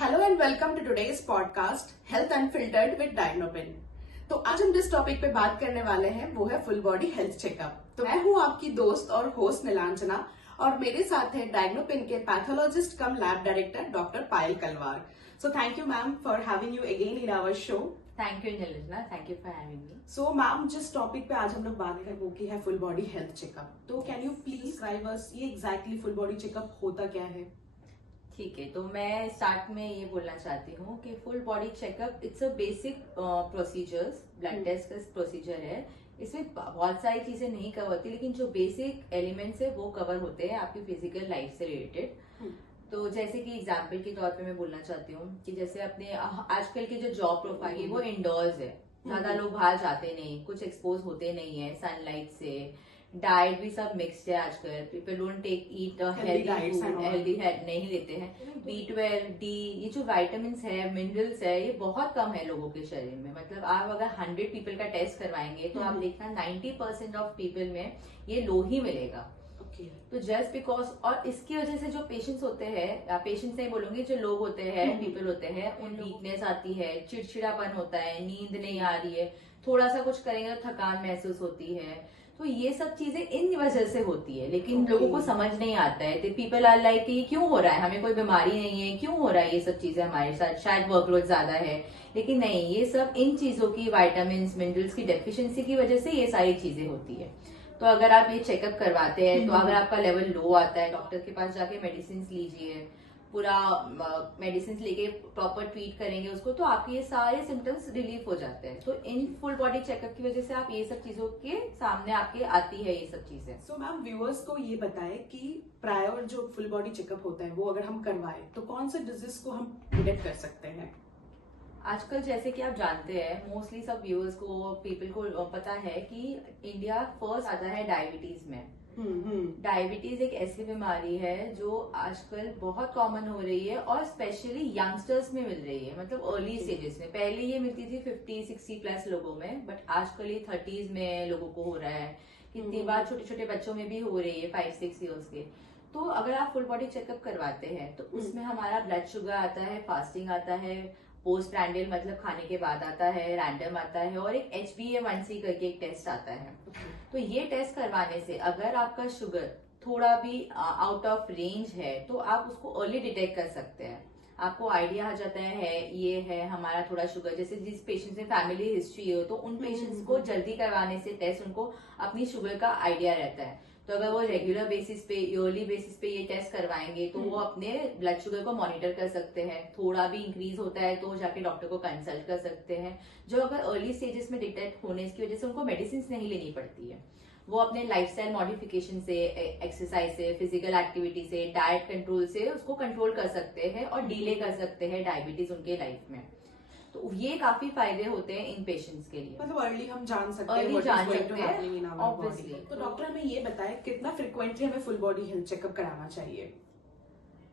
Hello and welcome to today's podcast health unfiltered with Diagnopin. तो आज हम जिस टॉपिक पे बात करने वाले हैं वो है फुल बॉडी हेल्थ चेकअप। तो मैं हूँ आपकी दोस्त और होस्ट नीलांजना और मेरे साथ है डायग्नोपिन के pathologist cum lab director doctor Payal Kalwar. So thank you ma'am for having you again in our show. Thank you Nilanjana, thank you for having me. So ma'am, जिस टॉपिक पे आज हम लोग बात करें वो की है फुल बॉडी हेल्थ चेकअप। तो can you please describe us ये एग्जैक्टली फुल बॉडी चेकअप होता क्या है? ठीक है, तो मैं स्टार्ट में ये बोलना चाहती हूँ कि full body checkup it's a basic procedures, blood test का प्रोसीजर है। इसमें बहुत सारी चीजें नहीं कवर होती, लेकिन जो बेसिक एलिमेंट्स है वो कवर होते हैं आपकी फिजिकल लाइफ से रिलेटेड। तो जैसे कि एग्जाम्पल के तौर पे मैं बोलना चाहती हूँ कि जैसे अपने आजकल की जो जॉब प्रोफाइल है वो इंडोर्स है, ज्यादा लोग बाहर जाते नहीं, कुछ एक्सपोज होते नहीं है सनलाइट से। डाइट भी सब मिक्स्ड है आजकल, पीपल डोंट ईट हेल्दी नहीं लेते हैं। B12, D, ये जो विटामिन है, मिनरल्स है, ये बहुत कम है लोगों के शरीर में। मतलब आप अगर 100 पीपल का टेस्ट करवाएंगे तो आप देखना 90% ऑफ पीपल में ये लो ही मिलेगा। तो जस्ट बिकॉज, और इसकी वजह से जो पेशेंट्स होते हैं, पेशेंट्स नहीं बोलूंगी, जो लोग होते हैं, पीपल होते हैं, उन वीकनेस आती है, चिड़चिड़ापन होता है, नींद नहीं आ रही है, थोड़ा सा कुछ करेंगे तो थकान महसूस होती है। तो ये सब चीजें इन वजह से होती है, लेकिन लोगों को समझ नहीं आता है। तो पीपल आर लाइक ये क्यों हो रहा है, हमें कोई बीमारी नहीं है, क्यों हो रहा है ये सब चीजें हमारे साथ, शायद वर्कलोड ज्यादा है। लेकिन नहीं, ये सब इन चीजों की, विटामिन मिनरल्स की डेफिशिएंसी की वजह से ये सारी चीजें होती है। तो अगर आप ये चेकअप करवाते हैं तो अगर आपका लेवल लो आता है, डॉक्टर के पास जाके मेडिसिन लीजिए, पूरा मेडिसिन लेके प्रॉपर ट्रीट करेंगे उसको, तो आपके ये सारे सिम्टम्स रिलीफ हो जाते हैं। तो इन फुल बॉडी चेकअप की वजह से आप ये सब चीजों के सामने आपके आती है ये सब चीजें। सो मैम, व्यूअर्स को ये बताएं कि प्रायर जो फुल बॉडी चेकअप होता है वो अगर हम करवाएं तो कौन से डिजीज को हम डिटेक्ट कर सकते हैं? आजकल जैसे कि आप जानते हैं, मोस्टली सब व्यूअर्स को, पीपल को पता है कि इंडिया फर्स्ट आता है डायबिटीज में। डायबिटीज एक ऐसी बीमारी है जो आजकल बहुत कॉमन हो रही है और स्पेशली यंगस्टर्स में मिल रही है, मतलब अर्ली स्टेजेस में। पहले ये मिलती थी 50-60 प्लस लोगों में, बट आजकल ये 30s में लोगों को हो रहा है। कितनी बार छोटे छोटे बच्चों में भी हो रही है, 5-6 ईयर्स के। तो अगर आप फुल बॉडी चेकअप करवाते हैं तो उसमें हमारा ब्लड शुगर आता है, फास्टिंग आता है, पोस्ट प्रैंडियल मतलब खाने के बाद आता है, रैंडम आता है, और एक HbA1c करके एक टेस्ट आता है। तो ये टेस्ट करवाने से अगर आपका शुगर थोड़ा भी आउट ऑफ रेंज है तो आप उसको अर्ली डिटेक्ट कर सकते हैं। आपको आइडिया आ जाता है ये है हमारा थोड़ा शुगर। जैसे जिस पेशेंट में फैमिली हिस्ट्री हो तो उन पेशेंट्स को जल्दी करवाने से टेस्ट, उनको अपनी शुगर का आइडिया रहता है। तो अगर वो रेगुलर बेसिस पे, ईयरली बेसिस पे ये टेस्ट करवाएंगे तो वो अपने ब्लड शुगर को मॉनिटर कर सकते हैं। थोड़ा भी इंक्रीज होता है तो जाके डॉक्टर को कंसल्ट कर सकते हैं। जो अगर अर्ली स्टेजेस में डिटेक्ट होने की वजह से उनको मेडिसिन नहीं लेनी पड़ती है, वो अपने लाइफस्टाइल मॉडिफिकेशन से, एक्सरसाइज से, फिजिकल एक्टिविटी से, डाइट कंट्रोल से उसको कंट्रोल कर सकते हैं और डिले कर सकते हैं डायबिटीज उनके लाइफ में। तो ये काफी फायदे होते हैं इन पेशेंट्स के लिए। मतलब अर्ली हम जान सकते हैं ऑब्वियसली। तो डॉक्टर हमें ये बताए कितना फ्रिक्वेंटली हमें फुल बॉडी हेल्थ चेकअप कराना चाहिए?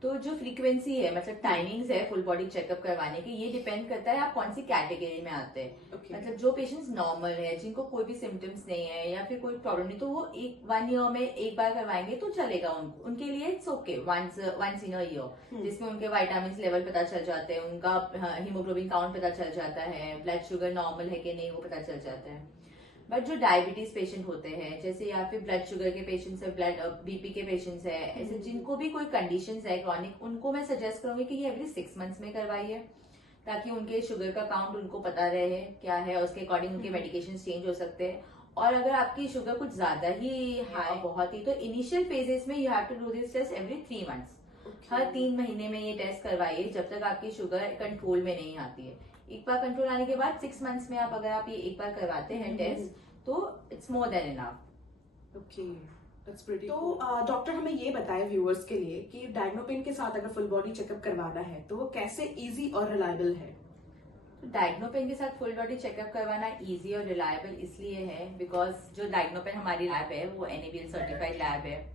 तो जो फ्रीक्वेंसी है, मतलब टाइमिंग्स है फुल बॉडी चेकअप करवाने की, ये डिपेंड करता है आप कौन सी कैटेगरी में आते हैं। मतलब जो पेशेंट्स नॉर्मल है, जिनको कोई भी सिम्टम्स नहीं है या फिर कोई प्रॉब्लम नहीं, तो वो 1 ईयर में एक बार करवाएंगे तो चलेगा उनके लिए। It's okay, once in a year, जिसमें उनके विटामिन लेवल पता चल जाते हैं, उनका हीमोग्लोबिन काउंट पता चल जाता है, ब्लड शुगर नॉर्मल है कि नहीं वो पता चल जाता है। बट जो डायबिटीज पेशेंट होते हैं, जैसे या फिर ब्लड शुगर के पेशेंट्स है, ब्लड BP के पेशेंट्स है, ऐसे जिनको भी कोई कंडीशंस है क्रॉनिक, उनको मैं सजेस्ट करूंगी कि ये एवरी 6 मंथ्स में करवाइए, ताकि उनके शुगर का काउंट उनको पता रहे क्या है, उसके अकॉर्डिंग उनके मेडिकेशन चेंज हो सकते हैं। और अगर आपकी शुगर कुछ ज्यादा ही हाई, बहुत ही, तो इनिशियल फेजेस में you have to do this test every 3 months. हर 3 महीने में ये टेस्ट करवाइए जब तक आपकी शुगर कंट्रोल में नहीं आती है। एक बार कंट्रोल आने के बाद 6 मंथ्स में आप अगर आप ये एक बार करवाते हैं टेस्ट, तो it's more than enough. Okay, that's pretty. तो डॉक्टर हमें ये बताए व्यूअर्स के लिए कि डायग्नोपिन के साथ अगर फुल बॉडी चेकअप करवाना है तो वो कैसे इजी और रिलायबल है? तो डायग्नोपिन के साथ फुल बॉडी चेकअप करवाना इजी और रिलायबल इसलिए है बिकॉज जो डायग्नोपिन हमारी लैब है वो NABL सर्टिफाइड लैब है।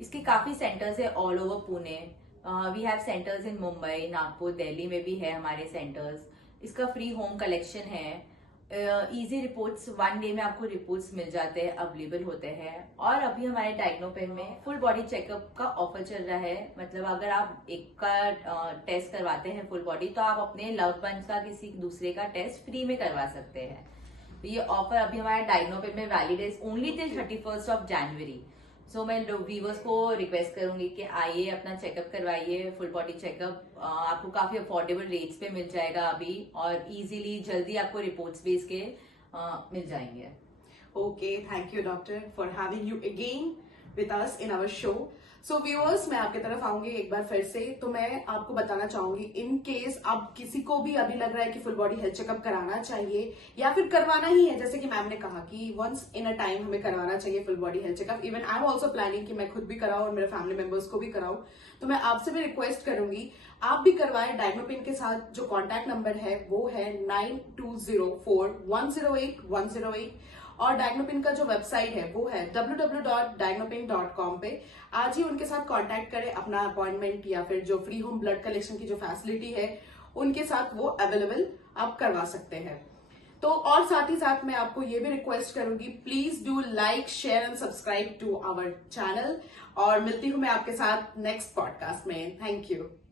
इसके काफी सेंटर्स है all over Pune. We have centres in Mumbai, Nagpur, Delhi में भी है हमारे सेंटर्स। इसका फ्री होम कलेक्शन है इजी रिपोर्ट्स 1 डे में आपको रिपोर्ट्स मिल जाते हैं, अवेलेबल होते हैं। और अभी हमारे डायग्नोपेन में फुल बॉडी चेकअप का ऑफर चल रहा है। मतलब अगर आप एक का टेस्ट करवाते हैं फुल बॉडी, तो आप अपने लव्ड वंस का किसी दूसरे का टेस्ट फ्री में करवा सकते हैं। तो ये ऑफर अभी हमारे डायग्नोपेन में वैलिड है ओनली टिल 31 जनवरी। सो मैं व्यूवर्स को रिक्वेस्ट करूंगी कि आइए अपना चेकअप करवाइए, फुल बॉडी चेकअप आपको काफी अफोर्डेबल रेट्स पे मिल जाएगा अभी, और इजीली जल्दी आपको रिपोर्ट्स भी इसके मिल जाएंगे। Okay, thank you doctor for having you again with us in our show. So viewers, मैं आपके तरफ आऊंगी एक बार फिर से। तो मैं आपको बताना चाहूंगी, इन केस आप किसी को भी अभी लग रहा है कि फुल बॉडी हेल्थ चेकअप कराना चाहिए या फिर करवाना ही है, जैसे कि मैम ने कहा कि वंस इन अ टाइम हमें करवाना चाहिए full body health checkup. Even I am also planning कि मैं खुद भी कराऊं और मेरे फैमिली मेंबर्स को भी कराऊं। तो मैं आपसे भी रिक्वेस्ट करूंगी आप भी करवाएं। डायग्नोपिन के साथ जो कॉन्टैक्ट नंबर है वो है 9204108108 और डायग्नोपिन का जो वेबसाइट है वो है www.diagnopin.com पे। आज ही उनके साथ कांटेक्ट करें, अपना अपॉइंटमेंट या फिर जो फ्री होम ब्लड कलेक्शन की जो फैसिलिटी है उनके साथ वो अवेलेबल आप करवा सकते हैं। तो और साथ ही साथ मैं आपको ये भी रिक्वेस्ट करूंगी, please do like, share and subscribe to our channel. और मिलती हूं मैं आपके साथ नेक्स्ट पॉडकास्ट में। Thank you.